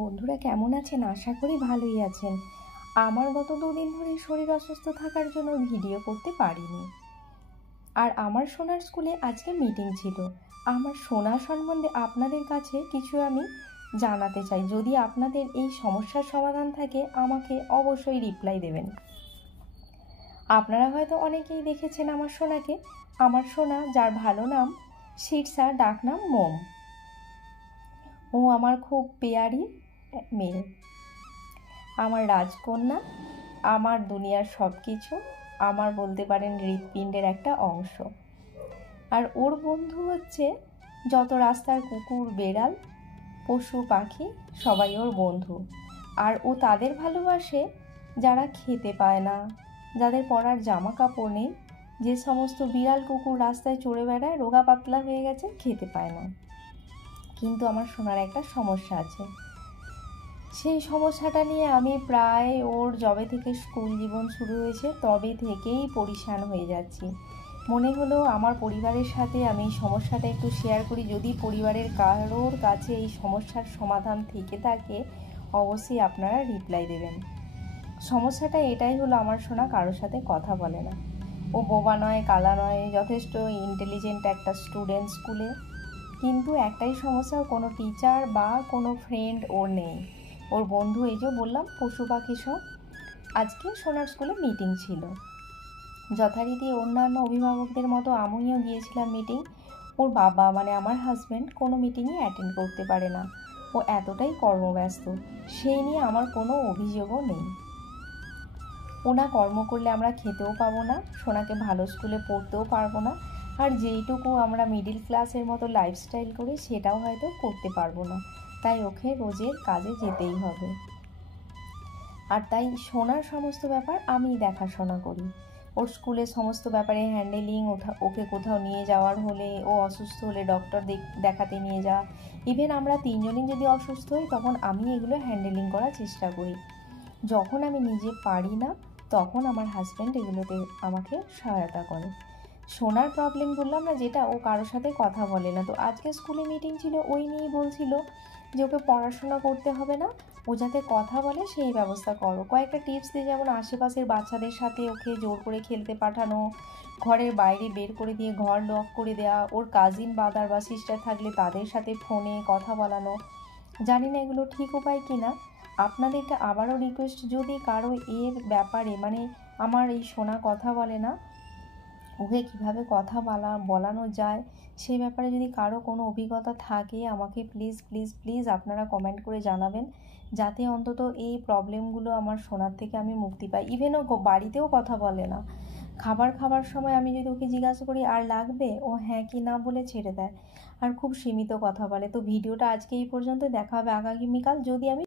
বন্ধুরা কেমন আছেন? আশা করি ভালোই আছেন। আমার গত দুদিন ধরে শরীর অসুস্থ থাকার জন্য ভিডিও করতে পারিনি। আর আমার সোনার স্কুলে আজকে মিটিং ছিল। আমার সোনা সম্বন্ধে আপনাদের কাছে কিছু আমি জানাতে চাই। যদি আপনাদের এই সমস্যার সমাধান থাকে আমাকে অবশ্যই রিপ্লাই দেবেন। আপনারা হয়তো অনেকেই দেখেছেন আমার সোনাকে। আমার সোনা, যার ভালো নাম শীর্ষা, ডাকনাম মোম। ও আমার খুব পেয়ারি মেয়ে, আমার রাজকন্যা, আমার দুনিয়ার সব কিছু, আমার বলতে পারেন হৃৎপিণ্ডের একটা অংশ। আর ওর বন্ধু হচ্ছে যত রাস্তার কুকুর, বেড়াল, পশু পাখি, সবাই ওর বন্ধু। আর ও তাদের ভালোবাসে যারা খেতে পায় না, যাদের পরার জামা কাপড় নেই, যে সমস্ত বিড়াল কুকুর রাস্তায় চড়ে বেড়ায়, রোগা পাতলা হয়ে গেছে, খেতে পায় না। কিন্তু আমার সোনার একটা সমস্যা আছে। সেই সমস্যাটা নিয়ে আমি প্রায় ওর যবে থেকে স্কুল জীবন শুরু হয়েছে তবে থেকেই পরিশান হয়ে যাচ্ছি। মনে হলো আমার পরিবারের সাথে আমি এই সমস্যাটা একটু শেয়ার করি। যদি পরিবারের কারোর কাছে এই সমস্যার সমাধান থেকে থাকে অবশ্যই আপনারা রিপ্লাই দেবেন। সমস্যাটা এটাই হলো, আমার সোনা কারোর সাথে কথা বলে না। ও বোবা নয়, কালা নয়, যথেষ্ট ইন্টেলিজেন্ট একটা স্টুডেন্ট স্কুলে। কিন্তু একটাই সমস্যা, কোনো টিচার বা কোনো ফ্রেন্ড ওর নেই। ওর বন্ধু, এই যে বললাম, পশু পাখি সব। আজকে সোনার স্কুলে মিটিং ছিল। যথারীতি অন্যান্য অভিভাবকদের মতো আমিও গিয়েছিলাম মিটিং। ওর বাবা মানে আমার হাজব্যান্ড কোনো মিটিংয়ে অ্যাটেন্ড করতে পারে না। ও এতটাই কর্মব্যস্ত। সেই নিয়ে আমার কোনো অভিযোগও নেই। ওনা কর্ম করলে আমরা খেতেও পাবো না, সোনাকে ভালো স্কুলে পড়তেও পারবো না, আর যেইটুকু আমরা মিডিল ক্লাসের মতো লাইফস্টাইল করি সেটাও হয়তো করতে পারবো না। তাই ওকে রোজের কাজে যেতেই হবে। আর তাই সোনার সমস্ত ব্যাপার আমিই দেখাশোনা করি। ওর স্কুলের সমস্ত ব্যাপারে হ্যান্ডেলিং, ওকে কোথাও নিয়ে যাওয়ার হলে, ও অসুস্থ হলে ডক্টর দেখাতে নিয়ে যাওয়া, ইভেন আমরা তিনজনই যদি অসুস্থ হই তখন আমি এগুলো হ্যান্ডেলিং করার চেষ্টা করি। যখন আমি নিজে পারি না তখন আমার হাজব্যান্ড এগুলোতে আমাকে সহায়তা করে। সোনার প্রবলেম বললাম না যেটা, ও কারোর সাথে কথা বলে না। তো আজকে স্কুলে মিটিং ছিল, ওই নিয়েই বলছিল যে ওকে পড়াশোনা করতে হবে না, ও যাতে কথা বলে সেই ব্যবস্থা করো। কয়েকটা টিপস দিয়ে, যেমন আশেপাশের বাচ্চাদের সাথে ওকে জোর করে খেলতে পাঠানো, ঘরের বাইরে বের করে দিয়ে ঘর লক করে দেওয়া, ওর কাজিন ব্রাদার বা সিস্টার থাকলে তাদের সাথে ফোনে কথা বলানো। জানি না এগুলো ঠিক উপায় কি না। আপনাদেরকে আবারও রিকোয়েস্ট, যদি কারো এর ব্যাপারে, মানে আমার এই সোনা কথা বলে না, ওকে কীভাবে কথা বলানো যায় সেই ব্যাপারে যদি কারো কোনো অভিজ্ঞতা থাকে আমাকে প্লিজ প্লিজ প্লিজ আপনারা কমেন্ট করে জানাবেন, যাতে অন্তত এই প্রবলেমগুলো আমার সোনার থেকে আমি মুক্তি পাই। ইভেন ও বাড়িতেও কথা বলে না। খাবার সময় আমি যদি ওকে জিজ্ঞাসা করি আর লাগবে, ও হ্যাঁ কি না বলে ছেড়ে দেয়, আর খুব সীমিত কথা বলে। তো ভিডিওটা আজকে এই পর্যন্ত, দেখা হবে আগামীকাল যদি আমি